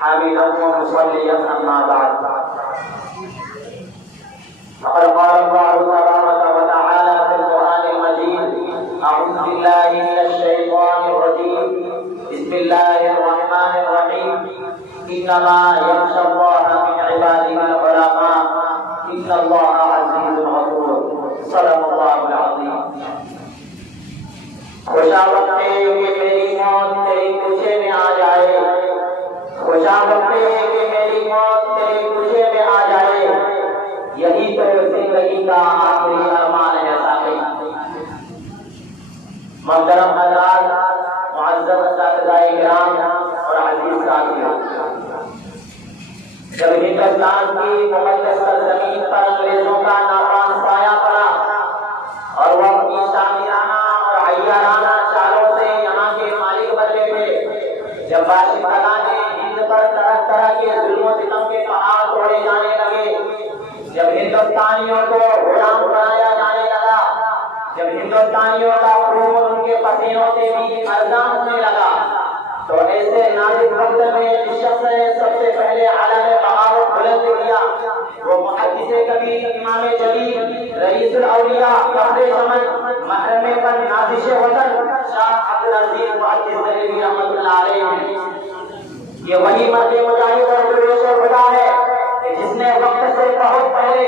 حامدا ومصليا أما بعد. فقد قال الله تبارك وتعالى في القرآن المجيد: أعوذ بالله من الشيطان الرجيم. بسم الله الرحمن الرحيم. إنما يخشى الله من عباده العلماء. إن الله عزيز غفور. صدق الله العظيم. خوشا وقت ہے کہ میری موت تیری کوچے میں آ جائے. خوشا وقت ہے کہ میری موت تیری کوچے میں آ جائے. یہی تو زندگی کا آخری ارمان ہے ساقی. محترم حضرات، معزز اساتذہ کرام اور عزیز ساتھیوں، جب ہندوستان کی مقدس سرزمین پر انگریزوں کا ناپان سایہ پڑا اور وہ اپنی شامیانہ اور عیارانہ چالوں سے یہاں کے مالک بن گئے، جب باشندگان نے ہند پر طرح طرح کے ظلم و ستم کے پہاڑ توڑے جانے لگے، جب ہندوستانیوں کو غلام بنایا جانے لگا، جب ہندوستانیوں کا خون ان کے پسینوں سے بھی ارزاں ہونے لگا، تو ایسے نازک وقت میں جس شخص نے سب سے پہلے علم بغاوت بلند کیا وہ محدث کبیر، امام جلیل، رئیس الاولیاء، فخر زمن، محرم پر نازش وطن، شاہ عبدالعزیز محدث دہلوی رحمۃ اللہ علیہ ہیں. یہ وہی مرد مجاہد اور درویش خدا ہے جس نے وقت سے بہت پہلے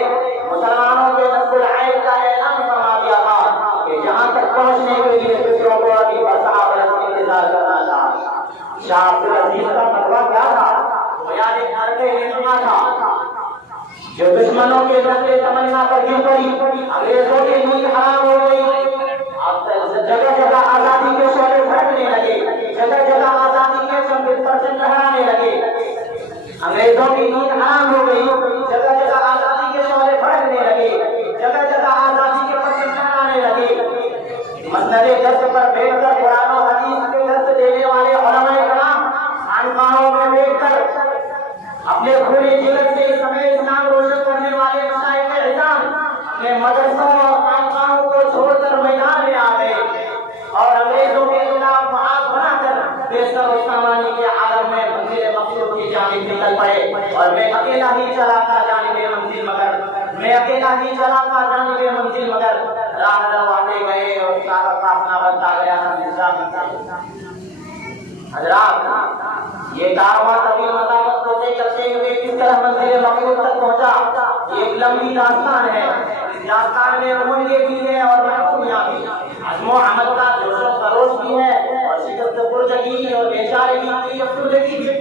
مسلمانوں کے نصب العین کا اعلان فرما دیا تھا کہ جہاں تک پہنچنے کے لیے دوسروں کو ابھی برسا برس انتظار کرنا تھا. شاہ عبدالعزیز کا فتویٰ کیا تھا؟ بنیاد گھر کے ہندونا تھا جو دشمنوں کے در کے تمنا پر گر پڑی، انگریزوں کی نیند حرام ہو گئی، جگہ جگہ آزادی کے شعلے پھٹنے لگے، جگہ جگہ آزادی کے چمکے پرچم لہرانے لگے. انگریزوں کی نیند حرام ہو گئی، جگہ جگہ آزادی کے شعلے پھٹنے لگے، جگہ جگہ آزادی کے پرچم لہرانے لگے. مسند درس پر بیٹھ کر قرآن و حدیث کے درس دینے والے علماء کرام خانقاہوں میں بیٹھ کر اپنے پورے جگر سے سمے اسلام روشن کرنے والے مشائخ اعظام اپنے مدرسوں اور خانقاہوں کو چھوڑ کر میدان میں آ گئے اور انگریزوں کے خلاف محاذ بنا کر بے سر و سامانی کے عالم میں منزل مقصود کی جانب نکل پڑے. اور میں اکیلا ہی چلا تھا جانب منزل مگر راہ دلواتے گئے اور سارا فاصلہ بنتا گیا. حضرات، یہ کارواں طویل مسافت ہوتے کرتے ہوئے کس طرح منزل مقصود تک پہنچا، یہ ایک لمبی داستان ہے. اس داستان میں عمومیے بھی ہے اور محرومیاں بھی، عزم و عمل کا جوش و خروش بھی ہے اور شکست پرجگی اور بیچارگی کی افسردگی بھی،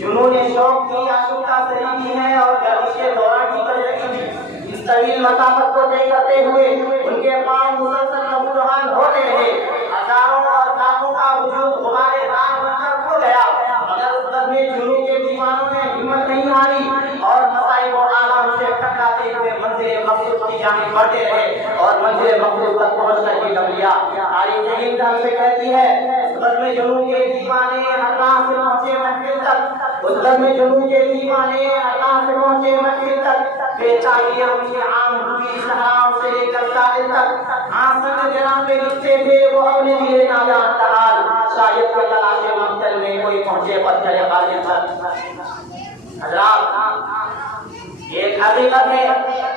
جنون شوق کی آشفتہ سری بھی ہے اور گردش دورہ کی تجربی بھی. اس طویل مسافت کو طے کرتے ہوئے ان کے پاؤں مسلسل نبوحان ہوتے رہے. ہزاروں اور لاکھوں کا وجود غبارے دار بن کر کھو گیا، مگر اس قدم جنون کے دیوانوں نے ہمت نہیں ہاری اور مصائب و آلام سے ٹکراتے ہوئے منزل مقصود کی جانب بڑھتے رہے اور منزل مقصود تک پہنچ کر ہی دم لیا. تاریخ ہند ہم سے کہتی ہے اس قدم جنون کے دیوانے اللہ سے پہنچے محفل تک، اس قدم جنون کے دیوانے اللہ سے پہنچے محفل تک. بے چاہیے ان کی عام ہوئی صحراؤں سے لے کر ساحل تک، آسن جناب میں لکھتے تھے وہ اپنے لیے نادان تحال، شاید کے تلاش مقتل میں کوئی پہنچے پتھر غالب تک. حضرات، یہ ایک حقیقت ہے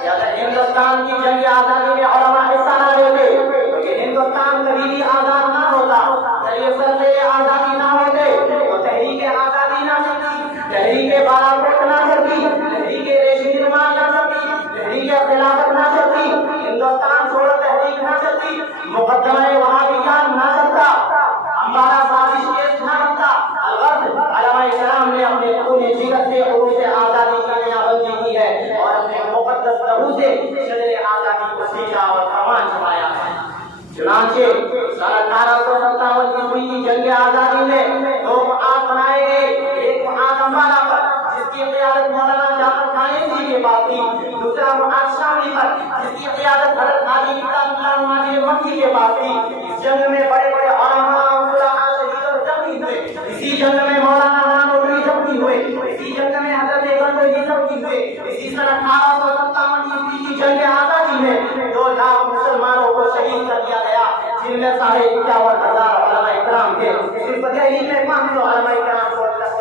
کہ اگر ہندوستان کی جنگ آزادی میں علماء حصہ نہ لیتے تو یہ ہندوستان کبھی بھی آزاد نہ ہوتا. اگر یہ سلسلے آزادی نہ ہوتے تو تحریک آزادی نہ چلتی، تحریک بالا کوٹ نہ چلتی، تحریک ریشمی رومال نہ چلتی، تحریک خلافت نہ چلتی، ہندوستان چھوڑو تحریک نہ چلتی، مقدمہ وہابیان نہ چلتا، ہمارا سازش کیس نہ بنتا. الغرض علماء کرام نے اپنے خون جگر سے عروج آزادی کا نیا بندی کی ہے اور اپنے مقدس لہو سے شجر آزادی کو سینچا اور فرمان چلایا ہے. چنانچہ سال 1857 کی ہوئی جنگ آزادی میں دو محاذ بنائے گئے. ایک محاذ امبالہ پر جس کی قیادت مولانا جعفر خانیزی کے پاس تھی، دوسرا محاذ شاملی پر جس کی قیادت حضرت حاجی کتاب اللہ نواز مکی کے پاس تھی. اس جنگ میں بڑے بڑے علماء فلاحاء شہید اور زخمی ہوئے. اسی جنگ میں مولانا نانوتوی زخمی ہوئے. اسی جنگ میں حضرت گنگوہی زخمی ہوئے. اسی سال 1857 کی جنگ آزادی میں 2 لاکھ مسلمانوں کو شہید کر دیا گیا، جن میں 51,000 علماء کرام تھے. صرف دہلی میں 500 علماء کرام کو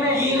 3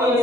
3